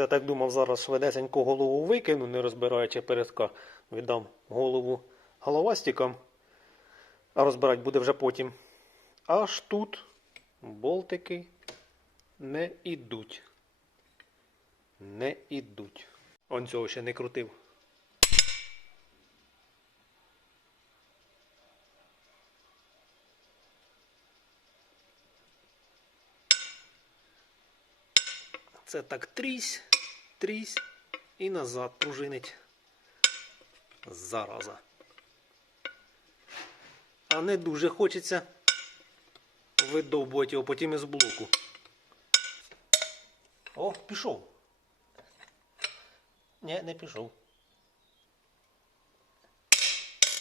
Це так думав, зараз швидесенько голову викину, не розбираючи передка. Віддам голову головастикам, а розбирати буде вже потім. Аж тут болтики не ідуть. Не ідуть. Он цього ще не крутив. Це так трісь, трісь і назад пружинить. Зараза. А не дуже хочеться видовбувати його потім із блоку. О, пішов. Ні, не пішов.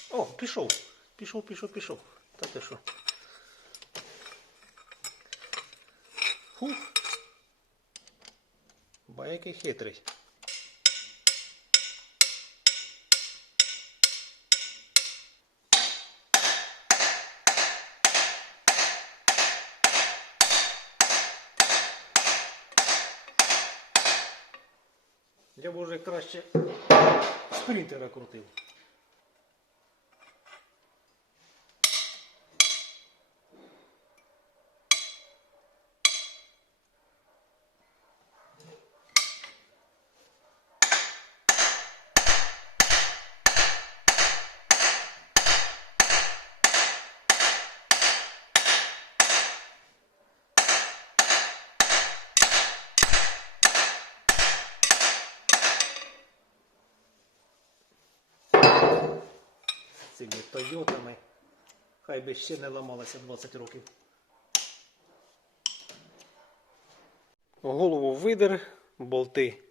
О, пішов. Пішов, пішов, пішов. Та ти що? Хух. Ба який хитрий. Я б уже краще спринтера крутив. Цими Тойотами. Хай би ще не ламалася 20 років. Голову видер, болти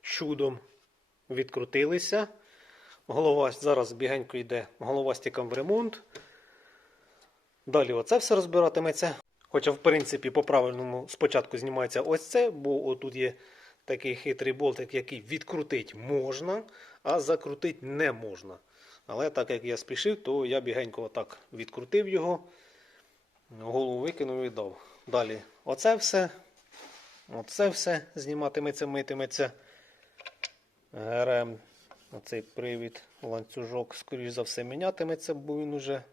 чудом відкрутилися. Голова зараз бігенько йде головастиком в ремонт. Далі оце все розбиратиметься. Хоча, в принципі, по-правильному спочатку знімається ось це, бо отут є такий хитрий болтик, який відкрутити можна, а закрутити не можна. Але так як я спішив, то я бігенько отак відкрутив його, голову викинув і дав. Далі оце все. Оце все зніматиметься, митиметься. ГРМ, оцей привід, ланцюжок, скоріш за все, мінятиметься, бо він уже,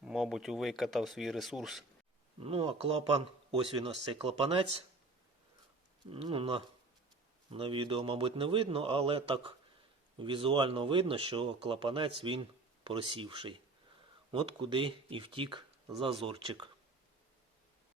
мабуть, викатав свій ресурс. Ну, а клапан, ось він ось цей клапанець. Ну, на, на відео, мабуть, не видно, але так візуально видно, що клапанець він просівший. От куди і втік зазорчик.